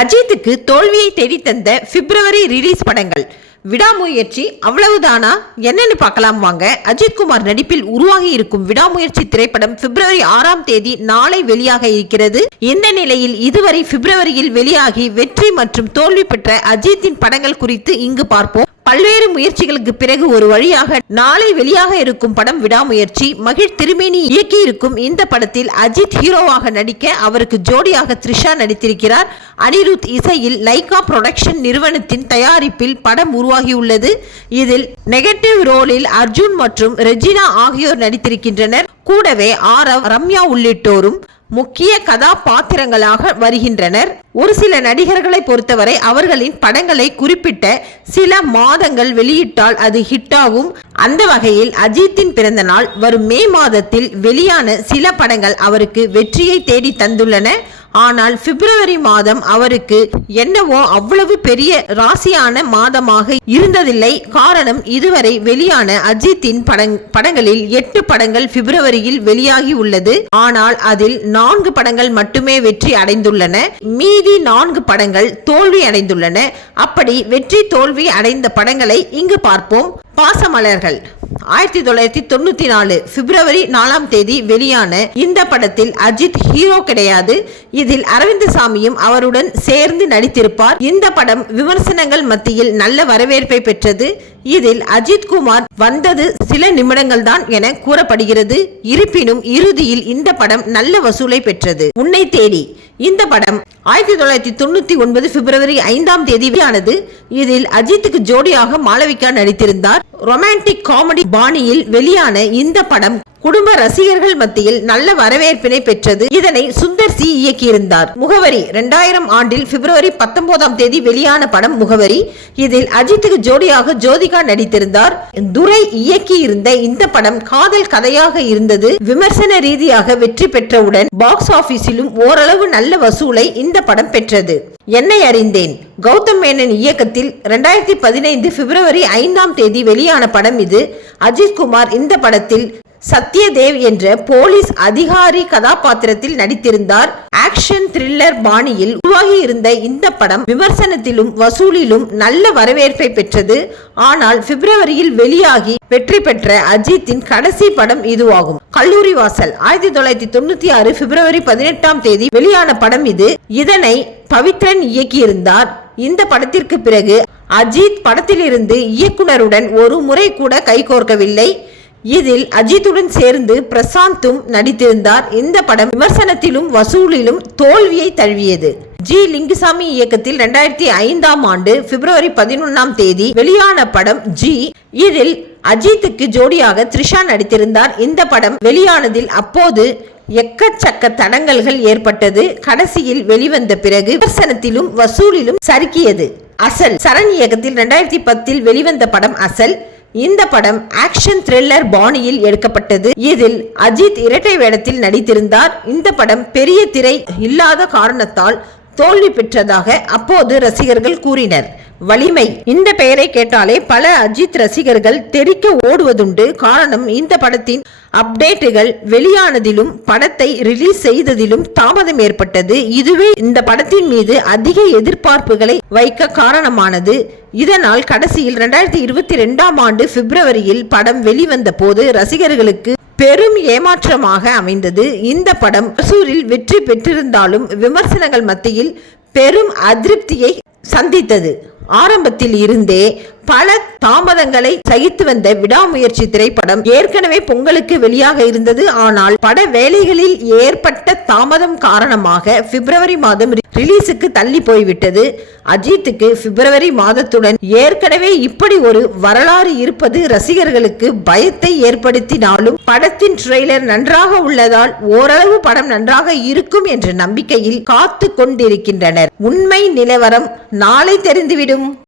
அஜித்துக்கு தோல்வியை தேடித்தந்த பிப்ரவரி ரிலீஸ் படங்கள். விடாமுயற்சி அவ்வளவுதானா? என்னன்னு பார்க்கலாம் வாங்க. அஜித்குமார் நடிப்பில் உருவாகி இருக்கும் விடாமுயற்சி திரைப்படம் பிப்ரவரி 6ஆம் தேதி நாளை வெளியாக இருக்கிறது. இந்த நிலையில் இதுவரை பிப்ரவரியில் வெளியாகி வெற்றி மற்றும் தோல்வி பெற்ற அஜித்தின் படங்கள் குறித்து இங்கு பார்ப்போம். பல்வேறு முயற்சிகளுக்கு பிறகு ஒரு வழியாக நாளை வெளியாக இருக்கும் படம் விடாமுயற்சி. மகிழ் திருமேனி இயக்கி இருக்கும் இந்த படத்தில் அஜித் ஹீரோவாக நடிக்க அவருக்கு ஜோடியாக த்ரிஷா நடித்திருக்கிறார். அனிருத் இசையில் லைகா புரொடக்ஷன் நிறுவனத்தின் தயாரிப்பில் படம் உருவாகியுள்ளது. இதில் நெகட்டிவ் ரோலில் அர்ஜுன் மற்றும் ரெஜினா ஆகியோர் நடித்திருக்கின்றனர். கூடவே ஆரவ், ரம்யா உள்ளிட்டோரும் முக்கிய கதாபாத்திரங்களாக வருகின்றனர். ஒரு சில நடிகர்களை பொறுத்தவரை அவர்களின் படங்களை குறிப்பிட்ட சில மாதங்கள் வெளியிட்டால் அது ஹிட்டாகும். அந்த வகையில் அஜித்தின் பிறந்த நாள் வரும் மே மாதத்தில் வெளியான சில படங்கள் அவருக்கு வெற்றியை தேடி தந்துள்ளன. ஆனால் பிப்ரவரி மாதம் அவருக்கு என்னவோ அவ்வளவு பெரிய ராசியான மாதமாக இருந்ததில்லை. காரணம், இதுவரை வெளியான அஜித்தின் படங்களில் 8 படங்கள் பிப்ரவரியில் வெளியாகி உள்ளது. ஆனால் அதில் 4 படங்கள் மட்டுமே வெற்றி அடைந்துள்ளன. மீதி 4 படங்கள் தோல்வி அடைந்துள்ளன. அப்படி வெற்றி தோல்வி அடைந்த படங்களை இங்கு பார்ப்போம். பாசமலர்கள் 1994 பிப்ரவரி 4ஆம் தேதி வெளியான இந்த படத்தில் அஜித் ஹீரோ கிடையாது. இதில் அரவிந்தசாமியும் அவருடன் சேர்ந்து நடித்திருப்பார். இந்த படம் விமர்சனங்கள் மத்தியில் நல்ல வரவேற்பை பெற்றது. இதில் அஜித்குமார் வந்தது சில நிமிடங்கள் தான் என கூறப்படுகிறது. இருப்பினும் இறுதியில் இந்த படம் நல்ல வசூலை பெற்றது. உன்னை தேடி இந்த படம் 1999 பிப்ரவரி 5ஆம் தேதி வெளியானது. இதில் அஜித்துக்கு ஜோடியாக மாளவிகா நடித்திருந்தார். ரொமான்டிக் காமெடி பாணியில் வெளியான இந்த படம் குடும்ப ரசிகர்கள் மத்தியில் நல்ல வரவேற்பினை பெற்றது. இதனை சுந்தர் சி இயக்கியிருந்தார். முகவரி 2000 ஆண்டில் பிப்ரவரி 19ஆம் தேதி வெளியான படம் முகவரி. இதில் அஜித்துக்கு ஜோடியாக ஜோதிகா நடித்திருந்தார். துரை இயக்கியிருந்த இந்த படம் காதல் கதையாக இருந்தது. விமர்சன ரீதியாக வெற்றி பெற்றவுடன் பாக்ஸ் ஆபீஸிலும் ஓரளவு நல்ல வசூலை இந்த படம் பெற்றது. என்னை அறிந்தேன் கௌதம் மேனன் இயக்கத்தில் 2015 பிப்ரவரி 5ஆம் தேதி வெளியான படம் இது. அஜித்குமார் இந்த படத்தில் சத்யதேவ் என்ற போலீஸ் அதிகாரி கதாபாத்திரத்தில் நடித்திருந்தார். ஆக்ஷன் த்ரில்லர் பாணியில் உருவாகி இருந்த இந்த படம் விமர்சனத்திலும் வசூலிலும் நல்ல வரவேற்பை பெற்றது. ஆனால் பிப்ரவரியில் வெளியாகி வெற்றி பெற்ற அஜித்தின் கடைசி படம் இதுவாகும். கல்லூரி வாசல் 1996 பிப்ரவரி 18ஆம் தேதி வெளியான படம் இது. இதனை பவித்ரன் இயக்கியிருந்தார். இந்த படத்திற்கு பிறகு அஜித் படத்திலிருந்து இயக்குனருடன் ஒரு முறை கூட கைகோர்க்கவில்லை. இதில் அஜித்துடன் சேர்ந்து பிரசாந்தும் நடித்திருந்தார். இந்த படம் விமர்சனத்திலும் வசூலிலும் தோல்வியை தழுவியது. ஜி லிங்குசாமி இயக்கத்தில் 2005ஆம் ஆண்டு பிப்ரவரி 11ஆம் தேதி வெளியான படம் ஜி. இதில் அஜித்துக்கு ஜோடியாக த்ரிஷா நடித்திருந்தார். இந்த படம் வெளியானதில் அப்போது எக்கச்சக்க தடங்கல்கள் ஏற்பட்டது. கடைசியில் வெளிவந்த பிறகு விமர்சனத்திலும் வசூலிலும் சறுக்கியது. அசல் சரண் இயக்கத்தில் 2010 வெளிவந்த படம் அசல். இந்த படம் ஆக்ஷன் த்ரில்லர் பாணியில் எடுக்கப்பட்டது. இதில் அஜித் இரட்டை வேடத்தில் நடித்திருந்தார். இந்த படம் பெரிய திரை இல்லாத காரணத்தால் தோல்வி பெற்றதாக அப்போது ரசிகர்கள் கூறினர். வலிமை இந்த பெயரை கேட்டாலே பல அஜித் ரசிகர்கள் தெறிக்க ஓடுவதுண்டு. காரணம், இந்த படத்தின் அப்டேட்டுகள் வெளியானதிலும் படத்தை ரிலீஸ் செய்ததிலும் தாமதம் ஏற்பட்டது. இதுவே இந்த படத்தின் மீது அதிக எதிர்பார்ப்புகளை வைக்க காரணமானது. இதனால் கடைசியில் 2022ஆம் ஆண்டு பிப்ரவரியில் படம் வெளிவந்த போது ரசிகர்களுக்கு பெரும் ஏமாற்றமாக அமைந்தது. இந்த படம் வசூலில் வெற்றி பெற்றிருந்தாலும் விமர்சனங்கள் மத்தியில் பெரும் அதிருப்தியை சந்தித்தது. ஆரம்பத்தில் இருந்தே பல தாமதங்களை சகித்து வந்த விடாமுயற்சி திரைப்படம் ஏற்கனவே பொங்கலுக்கு வெளியாக இருந்தது. ஆனால் பட வேலைகளில் ஏற்பட்ட தாமதம் காரணமாக பிப்ரவரி மாதம் ரிலீஸுக்கு தள்ளி போய்விட்டது. அஜித்துக்கு பிப்ரவரி மாதத்துடன் ஏற்கனவே இப்படி ஒரு வரலாறு இருப்பது ரசிகர்களுக்கு பயத்தை ஏற்படுத்தினாலும் படத்தின் ட்ரெய்லர் நன்றாக உள்ளதால் ஓரளவு படம் நன்றாக இருக்கும் என்ற நம்பிக்கையில் காத்து கொண்டிருக்கின்றனர். உண்மை நிலவரம் நாளை தெரிந்துவிடும்.